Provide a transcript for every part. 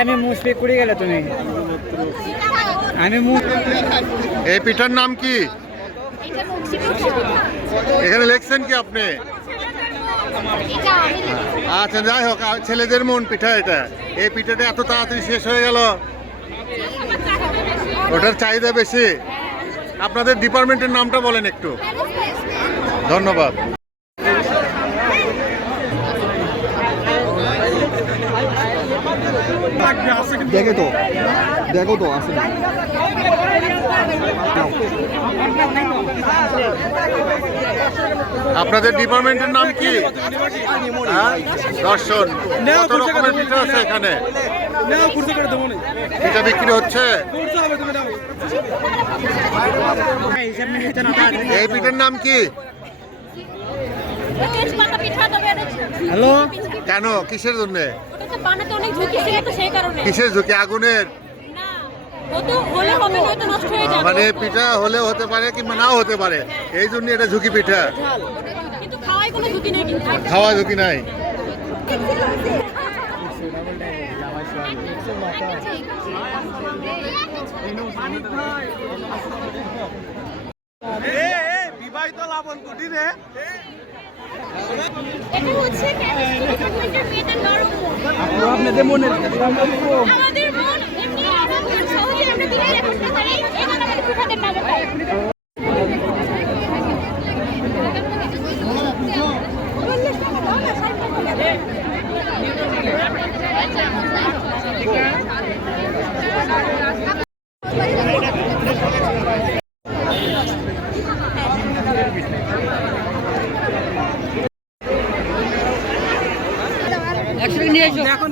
আমি মুসপি কুড়ি গেলে তুমি আমি এই পিঠার নাম কি? এখানে লিখছেন কি আপনি? আচ্ছা, যাই হোক, ছেলেদের মন পিঠা এটা। এই পিঠাটা এত তাড়াতাড়ি শেষ হয়ে গেল, ওটার চাহিদা বেশি। আপনাদের ডিপার্টমেন্টের নামটা বলেন একটু। ধন্যবাদ। দেখো তো আসে আপনাদের ডিপার্টমেন্টের নাম কি? দর্শন। কত রকমের পিঠা আছে এখানে? পিঠা বিক্রি হচ্ছে। এই পিঠার নাম কি? হ্যালো, কেন, কিসের জন্য? সেই কারণে। কিসের ঝুঁকি? আগুনের? মানে পিঠা হলে হতে পারে কিংবা নাও হতে পারে, এই জন্য এটা ঝুঁকি পিঠা। কিন্তু খাওয়ায় কোনো ঝুঁকি নেই। খাওয়া ঝুঁকি নাই। বিবাহিত লাবণ কুটি রে এটা হচ্ছে ডিপার্টমেন্টের মেয়েদের নরম মন। আপনাদের মনে আমাদের মন এমনি সহজে আমরা দিলে রাখতে পারি। এই জন্য আমাদের পিঠাদের নাম ওটাই। দেখো না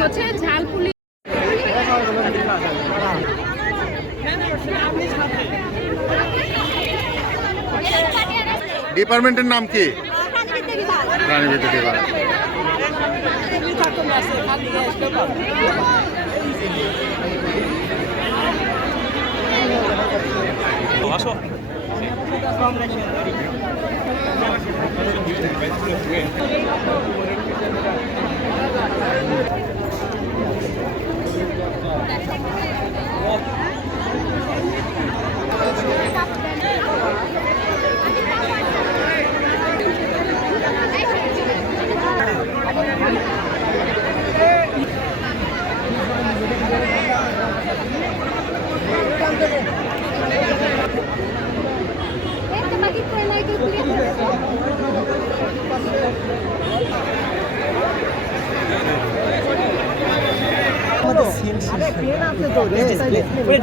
হচ্ছে ঝালপুলি। ডিপার্টমেন্টের নাম কি? প্রাণীবিদ্যা বিভাগ। আসো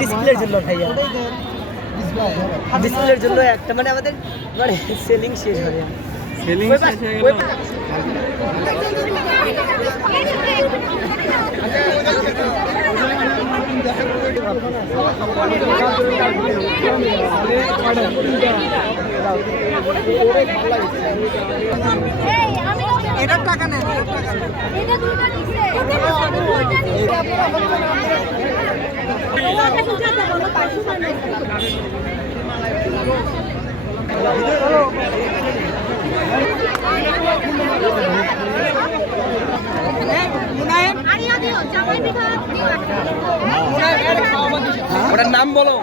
ডিসপ্লের জন্য ভাইয়া, ডিসপ্লের জন্য একটা মানে আমাদের মানে সেলিং শেষ হয়ে যায়। সেলিং শেষ হয়ে গেল। এটার টাকা নেন, এটা দুটো নিচে। ওটার নাম বলো।